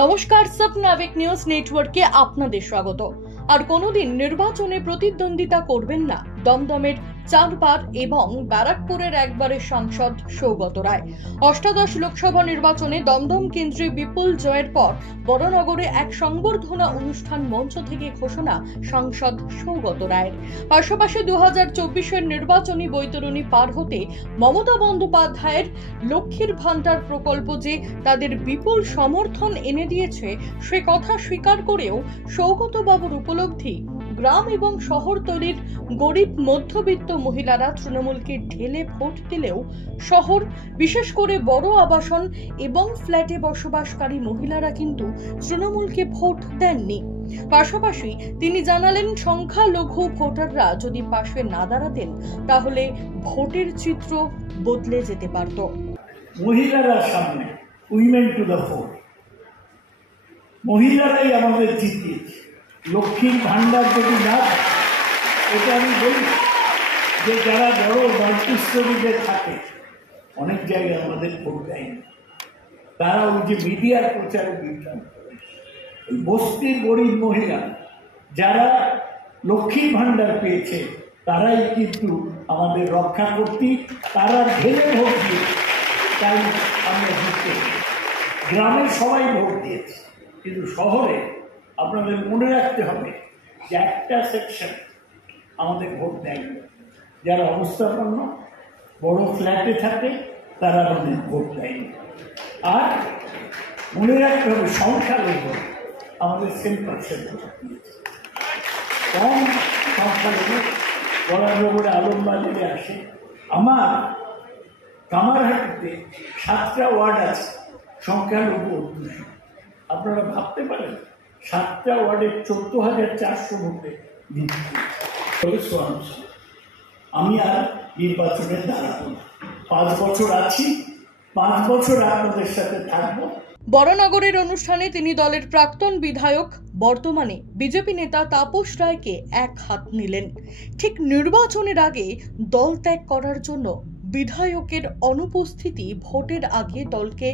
নমস্কার, সাবনাভিক নিউজ নেটওয়ার্কে আপনাদের স্বাগত। আর কোনোদিন নির্বাচনে প্রতিদ্বন্দ্বিতা করবেন না দমদমের 4 বার এবং ব্যারাকপুরের একবারের সাংসদ সৌগত রায়। অষ্টাদশ লোকসভা নির্বাচনে দমদম কেন্দ্রে বিপুল জয়ের পর বড়নগরে এক সংবর্ধনা অনুষ্ঠান মঞ্চ থেকে ঘোষণা সাংসদ সৌগত রায়ের। পাশাপাশি 2024-এর নির্বাচনী বৈতরণী পার হতে মমতা বন্দ্যোপাধ্যায়ের লক্ষ্মীর ভান্ডার প্রকল্প যে তাদের বিপুল সমর্থন এনে দিয়েছে সে কথা স্বীকার করেও সৌগত বাবুর উপলব্ধি, গ্রাম এবং শহরতলির গরিব মধ্যবিত্ত মহিলারা তৃণমূলকে ঢেলে ভোট দিলেও শহর, বিশেষ করে বড় আবাসন এবং ফ্ল্যাটে বসবাসকারী মহিলারা কিন্তু তৃণমূলকে ভোট দেননি। পাশাপাশি তিনি জানালেন, সংখ্যালঘু ভোটাররা যদি পাশে না দাঁড়াতেন তাহলে ভোটের চিত্র বদলে যেতে পারত। মহিলারা সামনে, উইমেন টু দ্য ফোর, মহিলারাই আমাদের জিতিয়েছে। লক্ষ্মীর ভান্ডার যদি না, এটা আমি বলি যে যারা বড় মাল্টিস্টোরিতে থাকে অনেক জায়গায় আমাদের ভোট দেয়নি, তারা ওই যে মিডিয়ার প্রচারে বিভ্রান্ত করে। ওই বস্তির গরিব মহিলা যারা লক্ষ্মীর ভান্ডার পেয়েছে তারাই কিন্তু আমাদের রক্ষা করতে, তারা ঢেলে ভোট দিয়েছে, তাই আমরা জিততে। গ্রামে সবাই ভোট দিয়েছে, কিন্তু শহরে আপনাদের মনে রাখতে হবে যে একটা সেকশন আমাদের ভোট দেয়নি। যারা অবস্থাপন্ন বড় ফ্ল্যাটে থাকে তারা আমাদের ভোট দেয়নি। আর মনে রাখতে হবে সংখ্যালঘু আমাদের 10% ভোট দিয়েছে। কম সংখ্যালঘু বড়নগরে আলমবাজারে আসে। আমার কামারহাটিতে 7টা ওয়ার্ড আছে সংখ্যালঘু অধ্যুষিত। আপনারা ভাবতে পারেন 7টা ওয়ার্ডের 14,400 ভোটে আমি আর নির্বাচনে দাঁড়াবো না। 5 বছর আছি, 5 বছর আপনাদের সাথে থাকবো। বড়নগরের অনুষ্ঠানে তিনি দলের প্রাক্তন বিধায়ক, বর্তমানে বিজেপি নেতা তাপস রায়কে এক হাত নিলেন। ঠিক নির্বাচনের আগে দল ত্যাগ করার জন্য বিধায়কের অনুপস্থিতি ভোটের আগে দলকে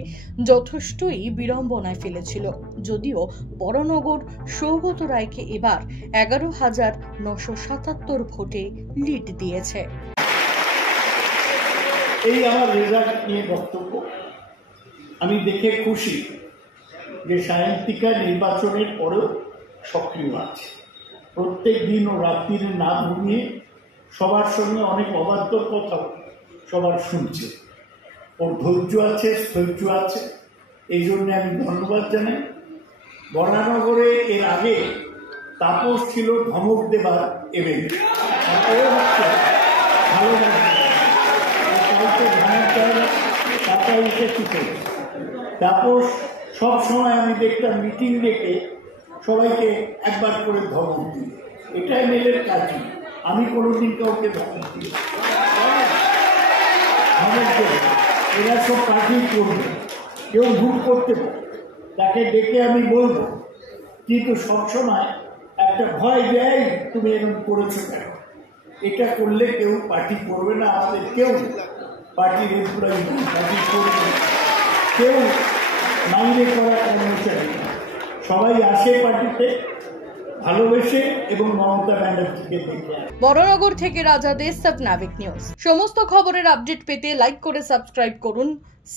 যথেষ্টই বিড়ম্বনায় ফেলেছিল। যদিও বড়নগর সৌগত রায়কে এবার 11,977 ভোটে লিড দিয়েছে। এই আমার রেজাল্ট নিয়ে বক্তব্য। আমি দেখে খুশি যে সায়ন্তিকা নির্বাচনের পরেও সক্রিয় আছে। প্রত্যেক দিন ও রাত্রিরে না ঘুমিয়ে সবার সঙ্গে অনেক অবাধ্য কথাও সবার শুনছে। ওর ধৈর্য আছে, স্থৈর্য আছে, এই জন্য আমি ধন্যবাদ জানাই। বরানগরে এর আগে তাপস ছিল ধমক দেবার এমএলএ, তাপস সব সময় আমি দেখতাম মিটিং ডেকে সবাইকে একবার করে ধমক দিই। এটা এমএলএর কাজ। আমি কোনোদিন কাউকে ধমক দিই, এরা সব পার্টি করবে, কেউ ভুল করতে পারে তাকে ডেকে আমি বলবো, কিন্তু সবসময় একটা ভয় দেয়, তুমি এরকম করেছো কেন? এটা করলে কেউ পার্টি করবে না, আমাদের কেউ পার্টির এমপ্লয়ি, পার্টি করবে কেউ মাইনে করা কর্মচারী, সবাই আসে পার্টিতে ভালোবেসে এবং মমতা ব্যানার্জিকে দেখে। বড়নগর থেকে রাজা দে, সাবনাভিক নিউজ। সমস্ত খবরের আপডেট পেতে লাইক করে সাবস্ক্রাইব করুন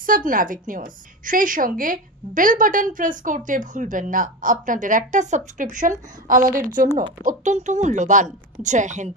সাবনাভিক নিউজ। সেই সঙ্গে বেল বাটন প্রেস করতে ভুলবেন না। আপনাদের একটা সাবস্ক্রিপশন আমাদের জন্য অত্যন্ত মূল্যবান। জয় হিন্দ।